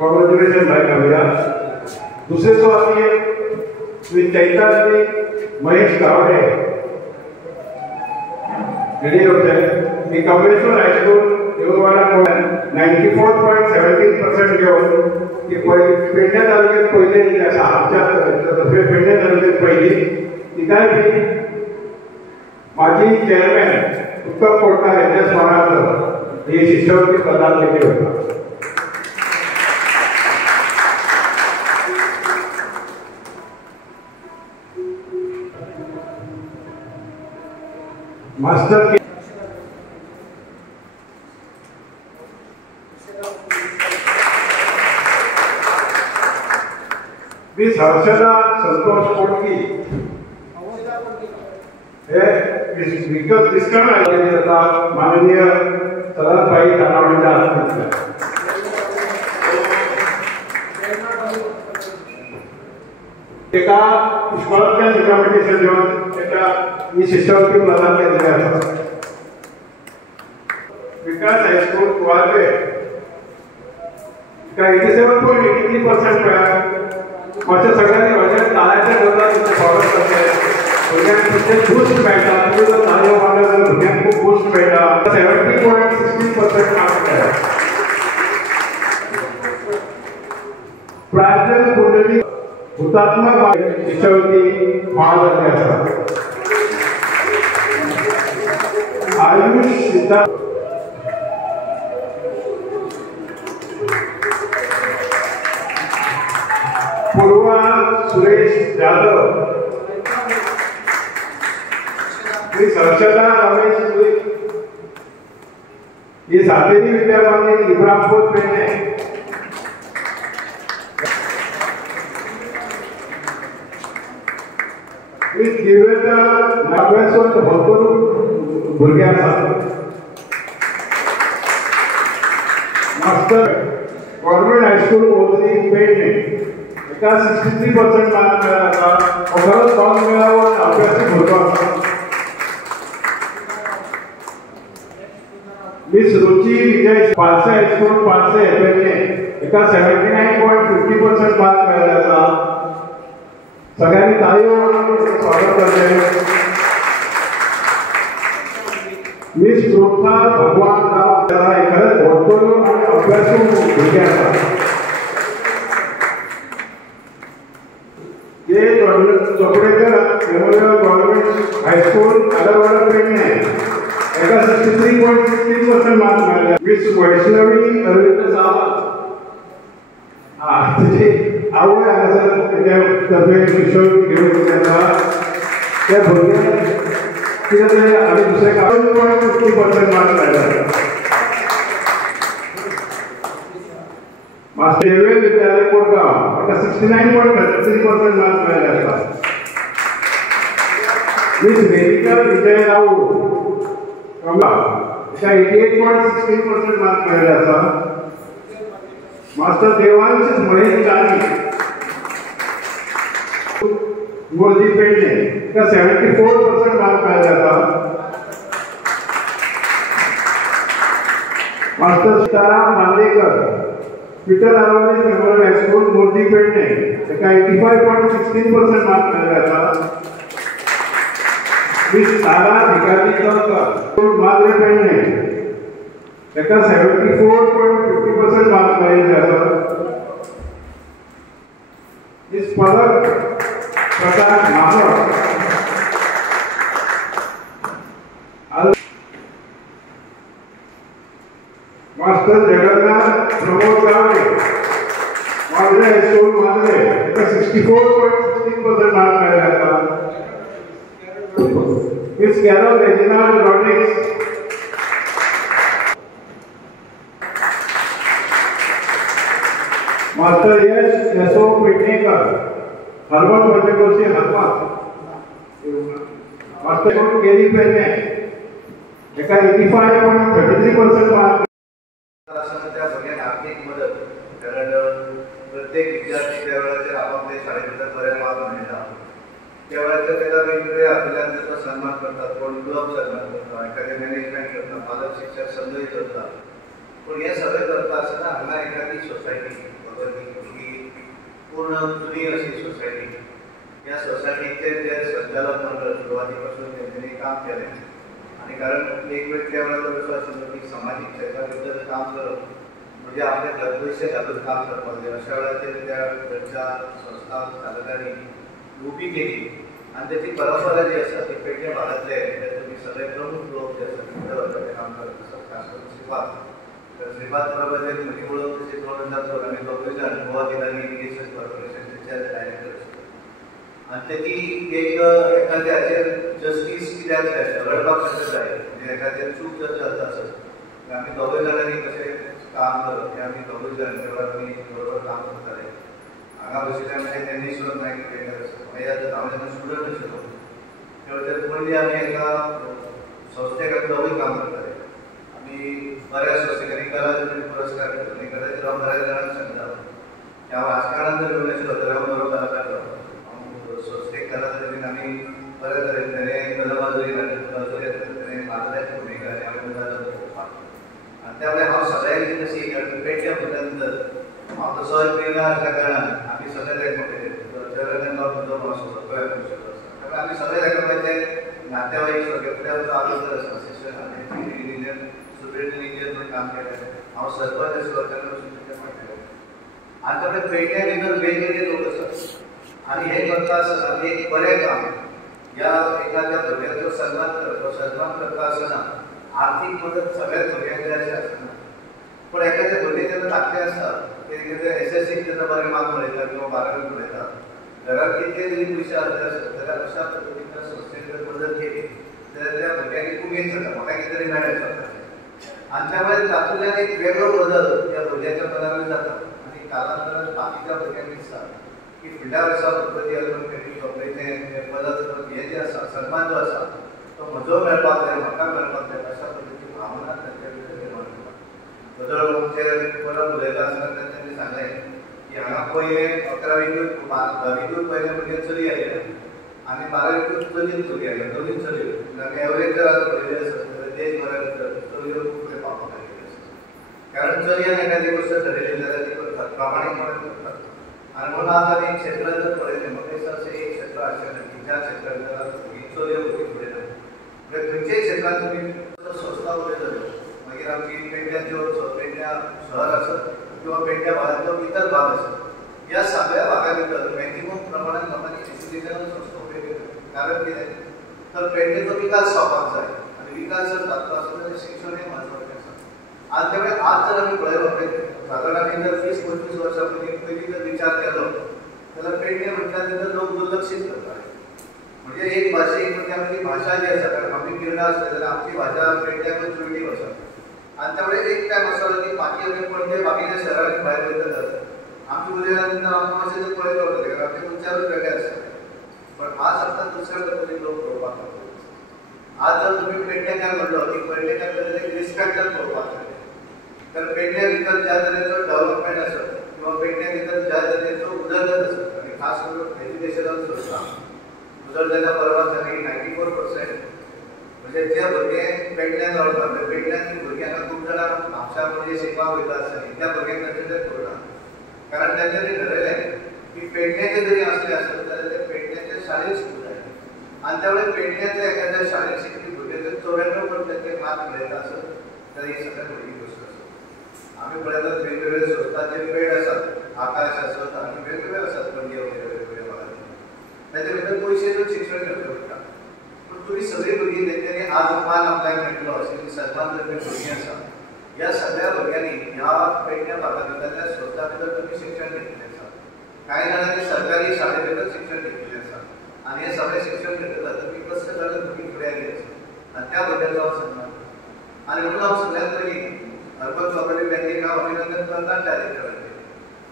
Congratulation भाई भैया। दूसरे तो आती है श्री चैतन्य महेश गावड़े रेडी होते हैं मी कॉम्बिनेशन हायस्कूल देऊळवाडा 94.17% घेऊन ती पेडणे तालुक्यात पहिले आसा आमच्या पेडणे तालुक्यात पहिली ती काय माजी चेअरमॅन उत्तम कोटकार यांच्या स्मरणार्थ ही शिष्यवृत्ती प्रदान केली होती। मास्टर मिस हर्षदा संतोष कोटकी हे विकत विस्करण आयोजित होता माननीय सदाभाई तानावडेंच्या हस्ते एका पुष्कळातल्या कॉम्पिटिशन घेऊन एका मी शिष्यवृत्ती प्रदान केलेली आहे। विकास हायस्कूल कुवारपे 87.83% मिळाला। माझ्या सगळ्यांनी माझ्या ताळ्याच्या गजरात स्वागत करते। भुरग्यांचे बूस्ट मेळटा तुम्ही जर ताळयो मारले जाल्यार भुरग्यांक खूप बूस्ट मेळटा। 70.16% मार्क्स मेळ्ळा। प्राजल कुंडली हुतात्मा शिष्यवृत्ती फाळ जाल्ली आसा। आयुष सिद्धार्थ पूर्वा सुरेश जाधव हर्षदा रमेश ये सातेरी विद्यामंदिर इब्राहिमपुर पेडणे दिव्यता अभ्यासात भरपूर भुरगे आसात। मास्टर गव्हर्नमेंट हायस्कूल मोजरी पेडणे एका 63% मार्क मेळ्ळा। खरोच मार्क मेळावो अभ्यासी भुरगो आसा। मिस रुची विजय पालसे हायस्कूल पालसे पेडणे एका 79.50% मार्क मेळ्ळा आसा। सगळ्यांनी ताळयो स्वागत करते। मिस कृष्णा भगवान राव त्याला एखाद्या भरपूर आणि अभ्यासू भुरगे आसात। ये Chopdekar memorial government high school Adarwada Pernem एका 63.16% मार्क मेळ्ळा। मिस वैष्णवी अरविंद सावंत तिची आवड हांगासर तर्फे शिष्यवृत्ती घेऊन दिली आसा। त्या भुरग्यांक कितें तरी आमी दुसरे 50% मार्क मेळ्ळा। मास्टर देवेंद्र विद्यालय कोटगांव एका 69.33% मार्क मेळ्ळे आसा। मिस वेदिका विजय राऊ एका 88.16% मार्क मेळ्ळे आसा। मास्टर देवांश महेश चानी मोरजी पेडणे एका 74% मार्क मेळ्ळे आसा। Master Sitaram Mandekar Peter Arogya memorial high school Morjim Pernem एका 85.16% मार्क मेळ्ळे आसा। मिस सारा भिकाजी तळकर माद्रे पेडणे एका 74.50% मार्क मेळ्ळे आसा। मिस पलक प्रकाश माहर मास्टर जगन्नाथ प्रमोद गावडे ऑर्डर स्टोर मारले 64.16% मार्क मिळाला. Miss Carol Reginald Rodrigues. Master Yash यशो पेडणेकर हरवण पंचकोशी हरवण. मास्टर केली पेडणे एका 85.33% मार्क. त्या भगिनी आर्थिक मदत कारण प्रत्येक विद्यार्थी त्यावेळेला आपापल्या शाळेत बऱ्या मार्क मिळतात त्यावेळेला त्याला वेगवेगळ्या अभियानांचा सन्मान करतात. कोण क्लब सन्मान करतात, एखादे मॅनेजमेंट करतात, पालक शिक्षक संघही करतात. पण हे सगळं करता असताना हांगा एखादी सोसायटी की पूर्ण जुनी अशी सोसायटी या सोसायटीचे जे संचालक मंडळ सुरुवातीपासून त्यांनी काम केले आणि कारण एक वेळ त्यावेळेला कसं आशिल्लो की सामाजिक क्षेत्राबद्दल काम करप म्हणजे आपले घरपैसे घालून काम करपाक जाय अशा वेळाचेर त्या घरच्या संस्था चालकांनी उभी केली आणि त्याची परंपरा जी आसा ती पेडणे भागातले तुम्ही सगळे प्रमुख लोक जे आसा ते काम करत आसात. खास करून श्रीपाद प्रभादेव म्हजी वळख तशी 2002 आमी दोगूय जाण गोवा जिल्हा इरिगेशन कॉर्पोरेशनचे डायरेक्टर आशिल्ले आणि त्याची एक एखाद्याचेर जस्टीस कित्याक जाय झगडपाक कशें जाय म्हणजे एखाद्याचेर चूक जर जाता आसत आमी दोगूय जाणांनी कशें काम करप हें आमी दोगूय जाण आमी बरोबर काम करताले. हांगा बशिल्ले म्हणजे त्यांनी ईश्वर नायक ट्रेनर आसा हांव जेन्ना स्टुडंट आशिल्लो तेन्ना पयलीं आमी एका संस्थेक दोगूय काम करताले. आमी बऱ्याच संस्थेक कला पुरस्कार घेतलो आनी कदाचित हांव बऱ्याच जाणांक सांगता ह्या राजकारणांत जर येवन आशिल्लो जाल्यार हांव बरो कलाकार जालो. संस्थेक कला तरेन आमी बऱ्या तरेन तेणें कलमाजोरी तेणें माजल्याची भुमिका आनी हांवें जालो पळोवपाक आनी त्या वेळार हांव सगळ्यांनी तशी पेडण्या भुरग्यांतर हांव तसोय ट्रेनर आसल्या कारणान आमी सगळे एकामेकांचे चरण जो भाशो तो आशिल्लो आसा त्यामुळे आमी सगळे एकामेकांचे नातेवाईक सगळे आगोदर आसा शिक्षण रिलीजन सुप्रिम रिलीजन काम केलें. हांव सरपंच आशिल्लो तेन्ना पसून पळयलें आनी त्यामुळे पेडण्या भितर वेगवेगळे लोक आसात आनी हें करता आसतना एक बरें काम ह्या एखाद्या भुरग्याचो सन्मान करता आसतना आर्थीक मदत सगळ्याच भुरग्यांक जाय अशें आसना. पण एखाद्या भुरगें जेन्ना धाकटें आसता ते एसएससीक जेन्ना बरें मार्क पळयता किंवा 12वीक पळयता घरांत कितले जरी पयशे आसत जाल्यार अशा पद्दतीन त्या संस्थेन जर मदत केली जाल्यार त्या भुरग्याक उमेद जाता म्हाका कितें तरी मेळ्ळें जाता आनी त्यामुळे तातूंतल्यान एक वेगळो बदल त्या भुरग्याच्या मनान जाता आनी कालांतरान बाकीच्या भुरग्यांक दिसता की फुडल्या वर्सा पद्दती आपलें मदत हें जें आसा सन्मान जो आसा तो म्हजो मेळपाक जाय म्हाका मेळपाक जाय अशा पद्दतीची भावना तांच्या भितर निर्माण जाता. बदल आमचे परत उलयता आसतना तांच्यांनी सांगलें की हांगा पयलें 11वीकूच 10वीकूच पयलें भुरगे चली आयले आनी 12वीकूच चलीच भुरगे आयले दोनूय चलयो आनी एवरेज जर आज पळयलें आसत जाल्यार देशभरा भितर चलयो खूब फुडें पावपाक लागलेल्यो आसात कारण चलयान एखादी गोश्ट ठरयली जाल्यार ती करतात प्रामाणीकपणान करतात. आनी म्हणून आज आमी क्षेत्र जर पळयलें म्हाका दिसता अशें एक क्षेत्र आसचें की ज्या क्षेत्रांत जर भुरगीं चलयो भुरगीं फुडें जाता म्हणजे खंयच्याय क्षेत्रांत तुमी संस्था उलयतल्यो मागीर आमची पेडण्याच्यो पेडण्या शहर आसत किंवा पेडण्या भागांतलो इतर भाग आसत ह्या सगळ्या भागां भितर मॅक्झिमम प्रमाणांत म्हाका दिसता संस्था उपेग कारण कितें तर पेडणेचो विकास जावपाक जाय आनी विकास जर जातलो आसत जाल्यार शिक्षणूय म्हत्वाचें आसा. आनी त्या वेळार आज जर आमी पळयलो सादारण आमी जर 20-25 वर्सां पयलीं जर विचार केलो जाल्यार पेडणे म्हणटात तेन्ना लोक दुर्लक्षीत करताले म्हणजे एक भाशेक म्हणजे आपली भाशा जी आसा कारण आमी पिर्णा आसले जाल्यार आमची भाशा पेडण्याकूच जुळली भाशा आनी त्या वेळार एक टायम आसलो की बाकी आमी पणजे बाकीच्या शहरांनी भायर वयता जाल्यार आमची उलयना तेन्ना आमकां मातशें जर पळयत वरतले कारण आमचे उच्चारूच वेगळे आसताले. पण आज आतां दुसऱ्या पद्दतीन लोक पळोवपाक लागले. आज जर तुमी पेडणेकार म्हणलो की पेडणेकार जाल्यार एक रिस्पेक्टान पळोवपाक लागले कारण पेडण्या भितर ज्या तरेचो डेव्हलपमेंट आसत किंवा पेडण्या भितर ज्या तरेचो उदरगत आसत आनी खास करून एज्युकेशनल संस्था उदर जेन्ना परवा जाली 94% म्हणजे जे भुरगे पेडण्यान रावतात ते पेडण्यातली भुरग्यांक खूब जाणां म्हापशा म्हणजे शिकपाक वयता आसतलीं त्या भुरग्यांक तांचे करना कारण तांच्यांनी ठरयलें की पेडण्याचे जरी असले आसत जाल्यार ते पेडण्याच्या शाळेंत शिकूंक जाय आनी त्या वेळार पेडण्यातल्या एखाद्या शाळेंत शिकपी भुरगे जर 94% मार्क मेळयता आसत जाल्यार ही सगळ्यात व्हडली गोश्ट आसा. आमी पळयतात वेगवेगळे संस्थांचे पेड आसात आकाश आसत आनी वेगवेगळे आसात पणजे वेगवेगळ्या भागांनी ताचे भितर पयशेचें शिक्षण घेवचें पडटा. पूण तुमी सगळीं भुरगीं तेंच्यांनी आज मान आपल्याक मेळटलो अशी सन्मान करपी भुरगीं आसा ह्या सगळ्या भुरग्यांनी ह्या पेडण्या भागा भितरल्या संस्था भितर तुमी शिक्षण घेतलें काही जणांनी सरकारी शाळेतच शिक्षण घेतलेले असतात आणि हे सगळे शिक्षण घेतले जातात की कसं जाल्यार भुरगीं फुडें आयली आसा आणि त्या बद्दल हांव सन्मान करता आणि म्हणून हांव सगळ्यांत पयलीं अर्बन कोऑपरेटिव्ह बँकेक हांव अभिनंदन करता डायरेक्टरांचें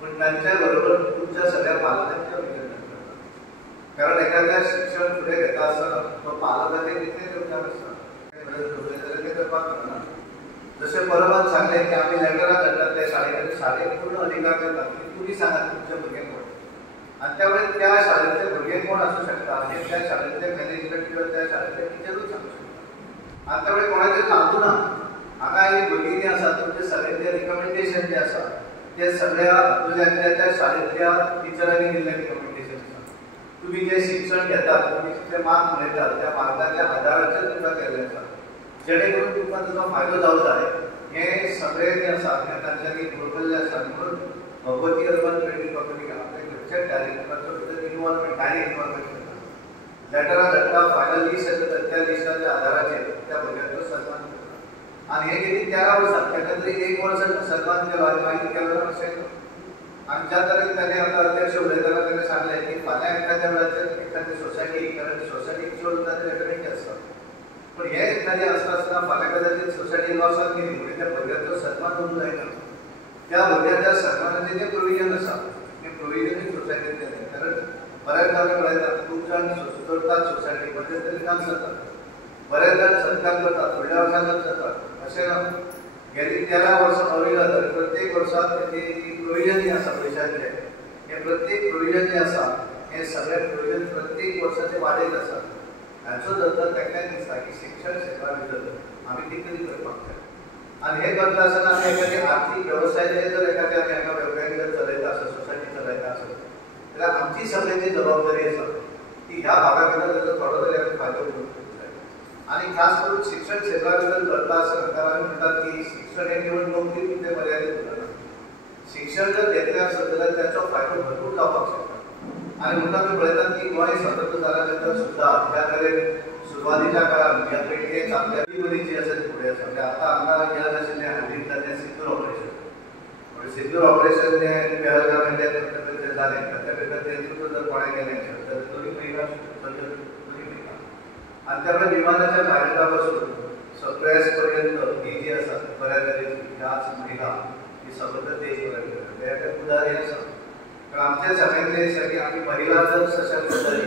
पूण तांच्या बरोबर तुमच्या सगळ्या पालकांचें अभिनंदन करता कारण एखाद्या शिक्षण फुडें घेता आसतना तो पालकाचें कितलें योगदान आसा ते करपाक मेळना जशें परवान सांगलें की आमी लेटरां धाडटात त्या शाळेक शाळेक पूर्ण अधिकार दितात की तुमी सांगात तुमचें भुरगें कोण आणि त्यामुळे त्या शाळेतले भुरगे कोण असू शकता हे त्या शाळेतले मॅनेजमेंट किंवा त्या शाळेतले टिचरूच सांगू शकता आणि त्यामुळे कोणाचें सांगू ना हांगा ही भुरगीं जीं आसात तुमचे सगळ्यांचे रिकमेंडेशन जें आसा ते सगळ्या तुज्यातल्या त्या शाळेंतल्या टिचरांनी दिल्लें रिकमेंडेशन आसा तुम्ही जे शिक्षण घेतात तुम्ही जे मार्क मेळयतात त्या मार्काच्या आधाराचेर तुमकां केल्लें आसा जेणे करून तुमकां ताचो फायदो जावंक जाय हे सगळें जें आसा तें तांच्यांनी बरोवल्लें आसा म्हणून भगवती अर्बन ट्रेनिंग कॉपरेटिव्ह डायरेक्टराचो भितर इन्वॉल्वमेंट डायरेक्ट इन्वॉल्वमेंट करता लेटरां धाडटा फायनल लिस्ट येता त्या लिस्टाच्या आधाराचेर त्या भुरग्याचो सन्मान करता आनी हे कितें 13 वर्सां तेन्ना तरी 1 वर्साचो सन्मान केलो आनी मागीर केलो ना अशें आनी ज्या तरेन ताणें आतां अध्यक्ष उलयतना ताणें सांगलें की फाल्यां एखाद्या वेळाचेर एखादी सोसायटी कारण सोसायटीक चड ताणें लेटरिंग आसता पूण हे एखादें आसता आसतना फाल्यां कदाचित सोसायटी लॉसान गेली म्हणून त्या भुरग्याचो सन्मान होवंक जायना त्या भुरग्याच्या सन्मानाचें जें प्रोविजन आसा प्रोविजन सोसायटीन केलें कारण बऱ्याचदा आमी पळयतात खूब जाण करतात सोसायटी मध्यें तरी काम जातात बरेच जाण सत्कार करतात फुडल्या वर्सांक जातात अशें ना गेली 13 वर्सां नवी जातात प्रत्येक वर्साक तेची प्रोविजन जें आसा पयशांचें हें प्रत्येक प्रोविजन जें आसा हें सगळें प्रोविजन प्रत्येक वर्साचें वाडयत आसा हाचो जर तांकां दिसता की शिक्षण क्षेत्रा भितर आमी कितें तरी करपाक जाय आनी हें करता आसतना आमी एखादी आर्थीक वेवसाय जर एखाद्या आमी हाका वेवसाय जर चलयता आसत सोसायटी चलयता आसत जाल्यार आमची सगळ्यांची जबाबदारी आसा की ह्या भागा भितर ताचो थोडो तरी आमी फायदो घेवंक जाय आनी खास करून शिक्षण क्षेत्रा भितर करता आसतना आमी म्हणटात की शिक्षण हें केवळ नोकरी पुरतें मर्यादीत उरना शिक्षण जर घेतलें आसत जाल्यार ताचो फायदो भरपूर जावपाक शकता आनी म्हणटा आमी पळयतात की गोंय स्वतंत्र जाल्या नंतर सुद्दां त्या तरेन सुरवातीच्या काळात ह्या पेटयेक आपल्या जी आसा ती फुडें आसा म्हणजे आतां आमकां याद आशिल्लें हालींच जाल्लें सिंदूर ऑपरेशन म्हणजे सिंदूर ऑपरेशन जें पहलगाम जें जालें ताच्या भितर नेतृत्व जर कोणें केलें जाल्यार दोनी महिला दोनी महिला आनी त्यामुळे विमानाच्या भायल्या पासून प्रेस पर्यंत ही जी आसा बऱ्या तरेची ह्याच महिला ही सगळो देश पर्यंत हे उदारी आसा कारण आमच्या सगळ्यांचे दिसता की आमी महिला जर सशक्त जाली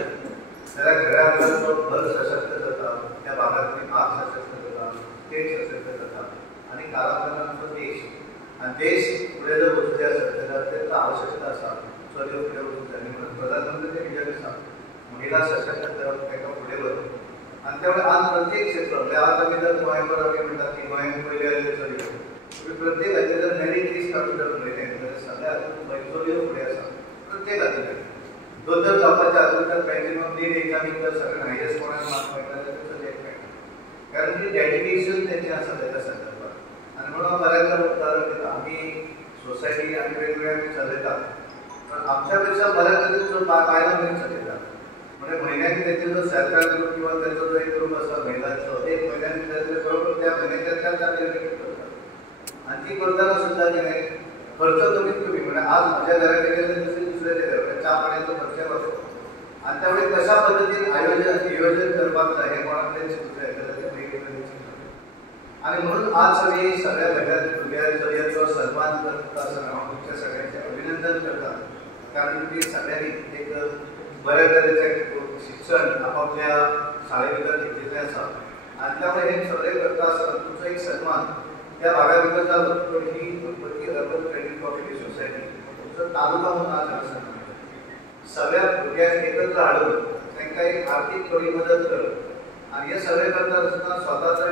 जाल्यार घरा भितर तो घर सशक्त जाता त्या भागांतली भाग सशक्त जाता स्टेट सशक्त जाता आनी कालांतरान आमचो देश आनी देश फुडें जर वचूंक आसत जाल्यार तेका आवश्यकता आसा चलयो फुडें वचूंक जाय म्हणून प्रधानमंत्र्याचें विजन आसा महिला सशक्त करप ताका फुडें व्हरप आनी त्यामुळे आज प्रत्येक क्षेत्र म्हणजे आज आमी जर गोंयभर आमी म्हणटात की गोंयांत पयली आयल्यो चलयो प्रत्येक हाचेर जर मेरीट लिस्ट काडून जर पळयलें जाल्यार सगळ्या हातूंत चलयो फुडें आसा प्रत्येक हातूंत दोतोर जावपाच्या हातूंत तर मॅक्झिमम नीट एग्जामीक जर सगळ्यान हायेस्ट कोणाक मार्क मेळटा जाल्यार चलयेक मेळटा कारण की डेडिकेशन तेंचें आसा तेच्या संदर्भात आनी म्हणून हांव बऱ्याचदा उदाहरण दिता आमी सोसायटी आनी वेगवेगळे आमी चलयतात पण आमच्या पेक्षा बऱ्या तरेन चड बायलां मनीस चलयतात म्हणजे म्हयन्याक तेंचो जो सरकार ग्रूप किंवा तेंचो जो एक ग्रूप आसा महिलांचो एक म्हयन्याक भितर बरोबर त्या म्हयन्याच्या 4 डेलिगेट करतात आनी ती करतना सुद्दां कितें खर्च कमीत कमी म्हणजे आज म्हज्या घराकडे गेले दुसऱ्याच्या घरा च्या पाण्याचो खर्च वाचतो आनी त्यामुळे कशा पद्दतीन नियोजन करपाक जाय हें कोणाक तरी शिकूंक जाय जाल्यार तें पयलीं आनी म्हणून आज आमी सगळ्या भुरग्या चलयांचो सन्मान करता आसतना हांव तुमच्या सगळ्यांचें अभिनंदन करता कारण तुमी सगळ्यांनी एक बऱ्या तरेचें शिक्षण आपापल्या शाळे भितर घेतिल्लें आसा आनी त्यामुळे हें सगळें करता आसतना तुमचो एक सन्मान त्या भागा भितर जालो पूण ही अर्बन ट्रेनिंग कॉपरेटिव्ह सोसायटी तुमचो तालुका म्हणून आज आसा सगळ्या भुरग्यांक एकत्र हाडून तांकां एक आर्थीक थोडी मदत करप आनी हे सगळें करता आसतना स्वताचो